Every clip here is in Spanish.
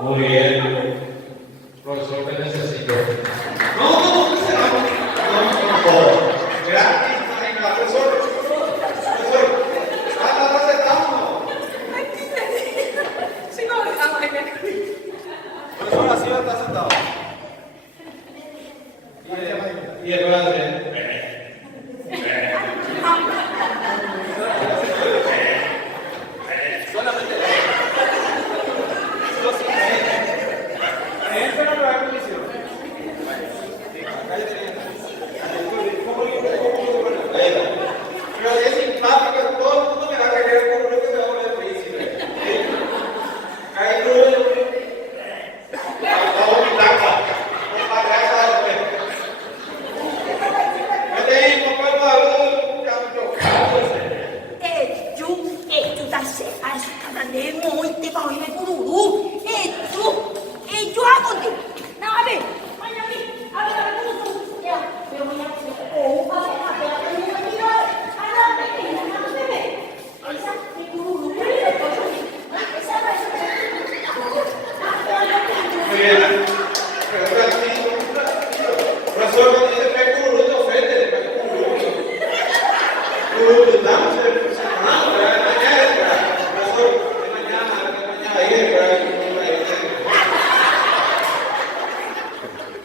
Muy bien. Profesor, te necesito. No, gratis, profesor. Está sentado. Sí, no, Profesor, así está sentado. Y el grande.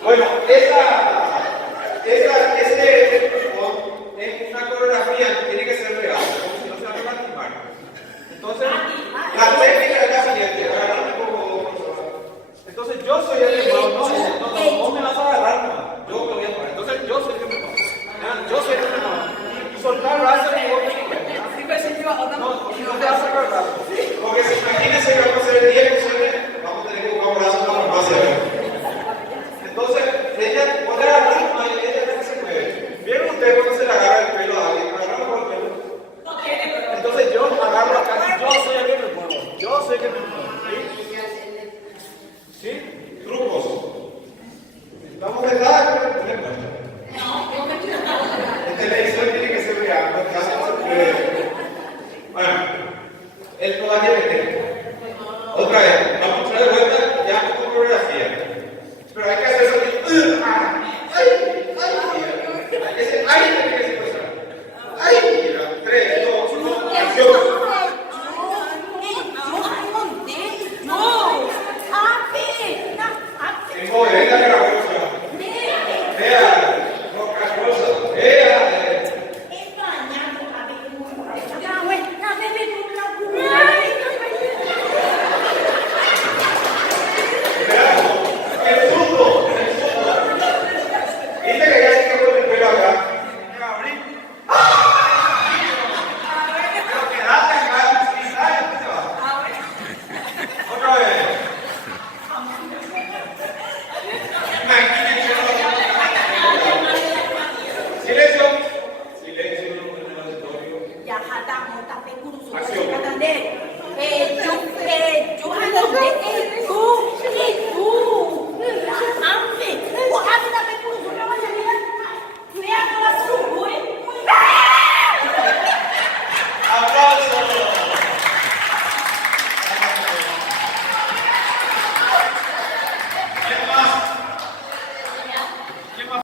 Bueno, es una coreografía que tiene que ser real, como si no se va a lastimar. Entonces, la técnica es la siguiente, agarrar un poco. Entonces, yo soy el hermano, no me vas a agarrar nomás, yo me voy a poner. Entonces, yo soy el hermano, yo soy el hermano. Y soltar el brazo y vos te no te vas a agarrar. Porque si imagínense que vamos a hacer 10 funciones, vamos a tener que buscar brazos para más hacer. Entonces, ella pone la mano y ella no se mueve. ¿Vieron ustedes cuando se le agarra el pelo a alguien? Agarra por el pelo. Entonces yo agarro acá, yo soy el que me muevo. Yo soy el que me muevo. ¿Sí? Trucos. Vamos a ver,